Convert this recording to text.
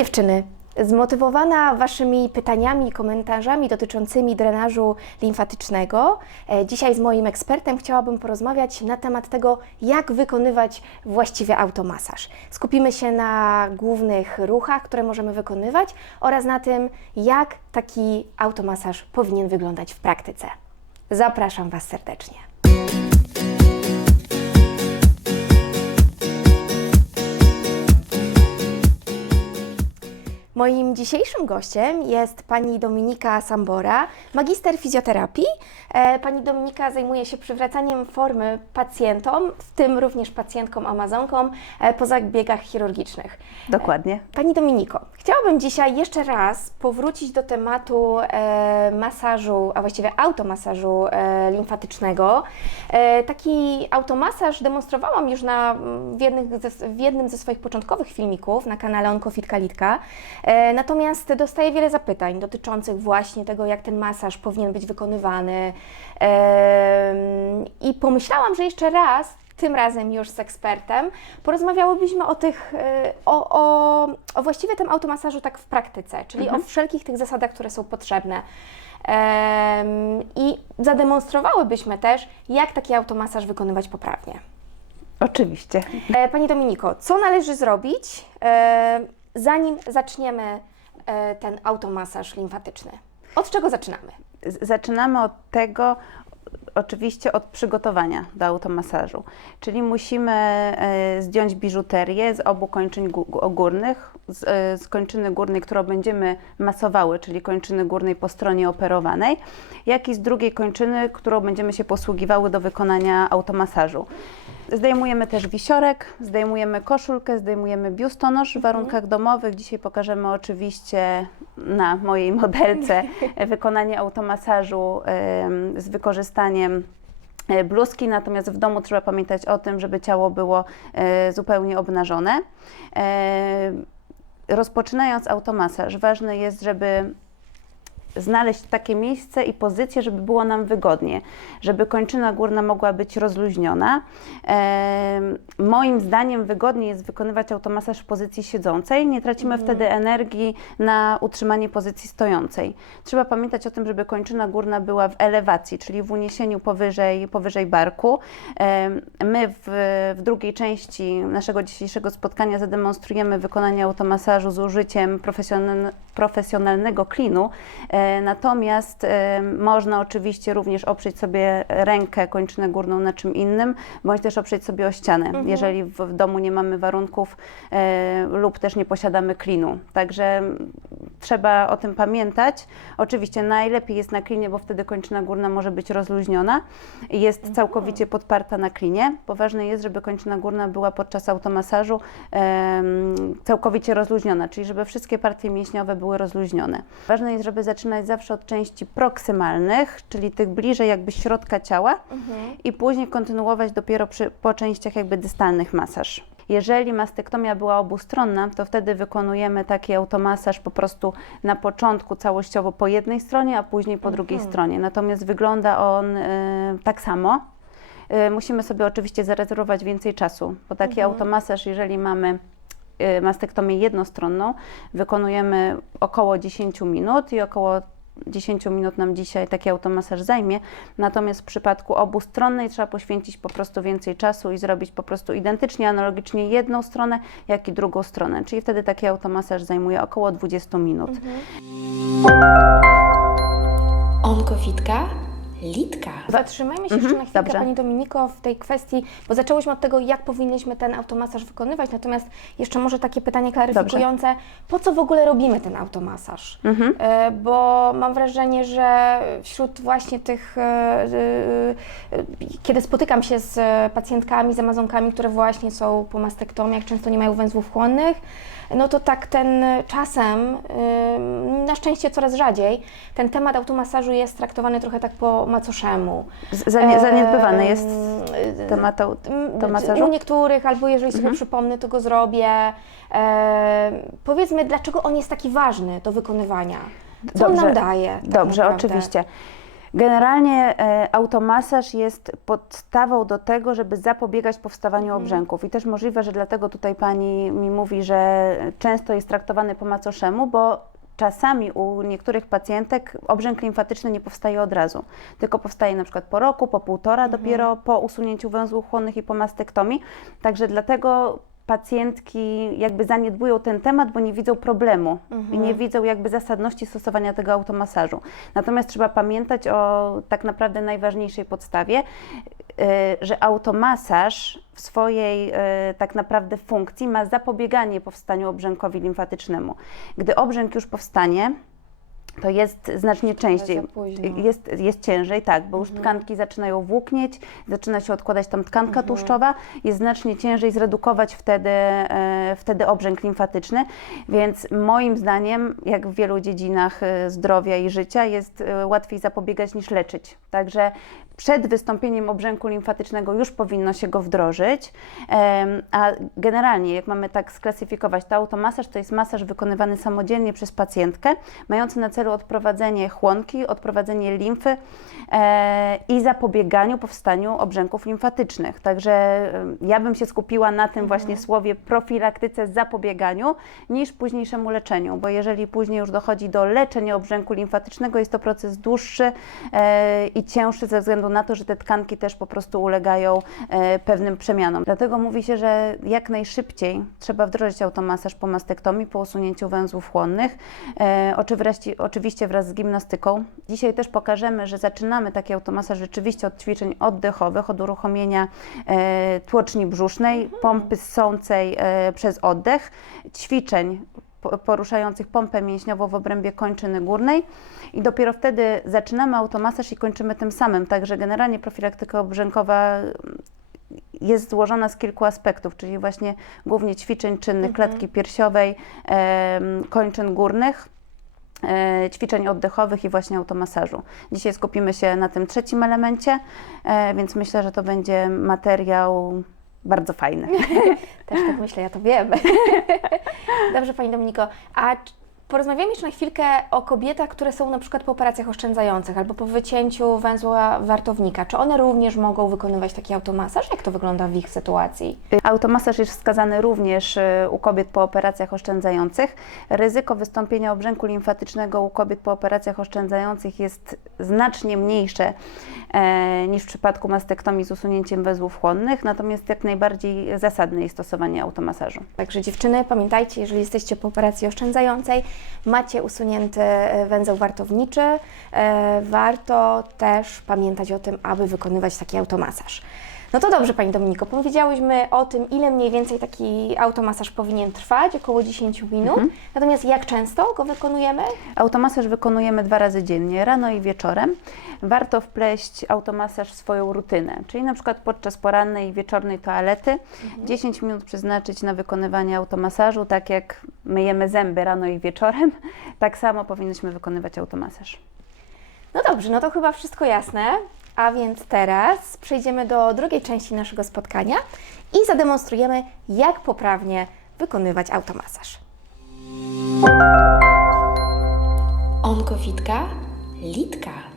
dziewczyny! Zmotywowana Waszymi pytaniami i komentarzami dotyczącymi drenażu limfatycznego, e, dzisiaj z moim ekspertem chciałabym porozmawiać na temat tego, jak wykonywać właściwie automasaż. Skupimy się na głównych ruchach, które możemy wykonywać oraz na tym, jak taki automasaż powinien wyglądać w praktyce. Zapraszam Was serdecznie. Moim dzisiejszym gościem jest pani Dominika Sambora, magister fizjoterapii. E, Pani Dominika zajmuje się przywracaniem formy pacjentom, w tym również pacjentkom Amazonkom e, po zabiegach chirurgicznych. Dokładnie. Pani Dominiko, chciałabym dzisiaj jeszcze raz powrócić do tematu e, masażu, a właściwie automasażu e, limfatycznego. E, taki automasaż demonstrowałam już na, w, jednych ze, w jednym ze swoich początkowych filmików na kanale Onkofit Kalitka. E, natomiast dostaję wiele zapytań dotyczących właśnie tego, jak ten masaż powinien być wykonywany. I pomyślałam, że jeszcze raz tym razem już z ekspertem, porozmawiałybyśmy o tych, e, o, o, o właściwie tym automasażu tak w praktyce, czyli o wszelkich tych zasadach, które są potrzebne. I zademonstrowałybyśmy też, jak taki automasaż wykonywać poprawnie. Oczywiście. E, Pani Dominiko, co należy zrobić, zanim zaczniemy e, ten automasaż limfatyczny? Od czego zaczynamy? Zaczynamy od tego, oczywiście od przygotowania do automasażu. Czyli musimy e, zdjąć biżuterię z obu kończyn gó- górnych, e, z kończyny górnej, którą będziemy masowały, czyli kończyny górnej po stronie operowanej, jak i z drugiej kończyny, którą będziemy się posługiwały do wykonania automasażu. Zdejmujemy też wisiorek, zdejmujemy koszulkę, zdejmujemy biustonosz w warunkach domowych. Dzisiaj pokażemy oczywiście na mojej modelce wykonanie automasażu z wykorzystaniem e, bluzki, natomiast w domu trzeba pamiętać o tym, żeby ciało było e, zupełnie obnażone. E, Rozpoczynając automasaż, ważne jest, żeby znaleźć takie miejsce i pozycję, żeby było nam wygodnie, żeby kończyna górna mogła być rozluźniona. Moim zdaniem wygodniej jest wykonywać automasaż w pozycji siedzącej, nie tracimy wtedy energii na utrzymanie pozycji stojącej. Trzeba pamiętać o tym, żeby kończyna górna była w elewacji, czyli w uniesieniu powyżej, powyżej barku. My w, w drugiej części naszego dzisiejszego spotkania zademonstrujemy wykonanie automasażu z użyciem profesjonal, profesjonalnego klinu, Natomiast e, można oczywiście również oprzeć sobie rękę, kończynę górną na czym innym, bądź też oprzeć sobie o ścianę, jeżeli w, w domu nie mamy warunków e, lub też nie posiadamy klinu. Także trzeba o tym pamiętać. Oczywiście najlepiej jest na klinie, bo wtedy kończyna górna może być rozluźniona i jest całkowicie podparta na klinie, bo ważne jest, żeby kończyna górna była podczas automasażu całkowicie rozluźniona, czyli żeby wszystkie partie mięśniowe były rozluźnione. Ważne jest, żeby zaczynać zawsze od części proksymalnych, czyli tych bliżej jakby środka ciała i później kontynuować dopiero przy, po częściach jakby dystalnych masaż. Jeżeli mastektomia była obustronna, to wtedy wykonujemy taki automasaż po prostu na początku całościowo po jednej stronie, a później po drugiej stronie. Natomiast wygląda on y, tak samo. Y, musimy sobie oczywiście zarezerwować więcej czasu, bo taki automasaż, jeżeli mamy mastektomię jednostronną, wykonujemy około 10 minut i około 10 minut nam dzisiaj taki automasaż zajmie. Natomiast w przypadku obustronnej trzeba poświęcić po prostu więcej czasu i zrobić po prostu identycznie, analogicznie jedną stronę, jak i drugą stronę. Czyli wtedy taki automasaż zajmuje około 20 minut. Onkofitka, litka. Zatrzymajmy się jeszcze na chwilkę, dobrze. Pani Dominiko, w tej kwestii, bo zaczęłyśmy od tego, jak powinniśmy ten automasaż wykonywać, natomiast jeszcze może takie pytanie klaryfikujące, po co w ogóle robimy ten automasaż? E, Bo mam wrażenie, że wśród właśnie tych, e, e, kiedy spotykam się z pacjentkami, z amazonkami, które właśnie są po mastektomiach, często nie mają węzłów chłonnych, no to tak ten czasem, na szczęście coraz rzadziej, ten temat automasażu jest traktowany trochę tak po macoszemu. Zanie- Zaniedbywany jest Em, temat au- automasażu? U niektórych, albo jeżeli sobie przypomnę, to go zrobię. Powiedzmy, dlaczego on jest taki ważny do wykonywania? Co on nam daje? tak Dobrze, naprawdę? oczywiście. Generalnie e, automasaż jest podstawą do tego, żeby zapobiegać powstawaniu obrzęków. I też możliwe, że dlatego tutaj pani mi mówi, że często jest traktowany po macoszemu, bo czasami u niektórych pacjentek obrzęk limfatyczny nie powstaje od razu, tylko powstaje na przykład po roku, po półtora dopiero po usunięciu węzłów chłonnych i po mastektomii. Także dlatego pacjentki jakby zaniedbują ten temat, bo nie widzą problemu i nie widzą jakby zasadności stosowania tego automasażu. Natomiast trzeba pamiętać o tak naprawdę najważniejszej podstawie, y, że automasaż w swojej y, tak naprawdę funkcji ma zapobieganie powstaniu obrzękowi limfatycznemu. Gdy obrzęk już powstanie, to jest znacznie częściej. Jest, jest ciężej, tak, bo już tkanki zaczynają włóknieć, zaczyna się odkładać tam tkanka tłuszczowa, jest znacznie ciężej zredukować wtedy, e, wtedy obrzęk limfatyczny, więc moim zdaniem, jak w wielu dziedzinach e, zdrowia i życia, jest e, łatwiej zapobiegać niż leczyć. Także przed wystąpieniem obrzęku limfatycznego już powinno się go wdrożyć, a generalnie, jak mamy tak sklasyfikować, to automasaż to jest masaż wykonywany samodzielnie przez pacjentkę, mający na celu odprowadzenie chłonki, odprowadzenie limfy e, i zapobieganiu powstaniu obrzęków limfatycznych. Także ja bym się skupiła na tym właśnie słowie profilaktyce, zapobieganiu, niż późniejszemu leczeniu, bo jeżeli później już dochodzi do leczenia obrzęku limfatycznego, jest to proces dłuższy e, i cięższy ze względu na to, że te tkanki też po prostu ulegają e, pewnym przemianom. Dlatego mówi się, że jak najszybciej trzeba wdrożyć automasaż po mastektomii, po usunięciu węzłów chłonnych, e, oczywiście, wraz z gimnastyką. Dzisiaj też pokażemy, że zaczynamy taki automasaż rzeczywiście od ćwiczeń oddechowych, od uruchomienia e, tłoczni brzusznej, pompy ssącej przez oddech, ćwiczeń poruszających pompę mięśniową w obrębie kończyny górnej i dopiero wtedy zaczynamy automasaż i kończymy tym samym. Także generalnie profilaktyka obrzękowa mm, jest złożona z kilku aspektów, czyli właśnie głównie ćwiczeń czynnych klatki piersiowej, kończyn górnych, e, ćwiczeń oddechowych i właśnie automasażu. Dzisiaj skupimy się na tym trzecim elemencie, e, więc myślę, że to będzie materiał bardzo fajny. Też tak myślę, ja to wiem. Dobrze, Pani Dominiko. A porozmawiamy jeszcze na chwilkę o kobietach, które są na przykład po operacjach oszczędzających albo po wycięciu węzła wartownika. Czy one również mogą wykonywać taki automasaż? Jak to wygląda w ich sytuacji? Automasaż jest wskazany również y, u kobiet po operacjach oszczędzających. Ryzyko wystąpienia obrzęku limfatycznego u kobiet po operacjach oszczędzających jest znacznie mniejsze e, niż w przypadku mastektomii z usunięciem węzłów chłonnych, natomiast jak najbardziej zasadne jest stosowanie automasażu. Także dziewczyny, pamiętajcie, jeżeli jesteście po operacji oszczędzającej, macie usunięty e, węzeł wartowniczy, e, warto też pamiętać o tym, aby wykonywać taki automasaż. No to dobrze, Pani Dominiko, powiedziałyśmy o tym, ile mniej więcej taki automasaż powinien trwać, około 10 minut. Natomiast jak często go wykonujemy? Automasaż wykonujemy dwa razy dziennie, rano i wieczorem. Warto wpleść automasaż w swoją rutynę, czyli na przykład podczas porannej i wieczornej toalety 10 minut przeznaczyć na wykonywanie automasażu, tak jak myjemy zęby rano i wieczorem, tak samo powinniśmy wykonywać automasaż. No dobrze, no to chyba wszystko jasne. A więc teraz przejdziemy do drugiej części naszego spotkania i zademonstrujemy, jak poprawnie wykonywać automasaż. Onkowitka, litka.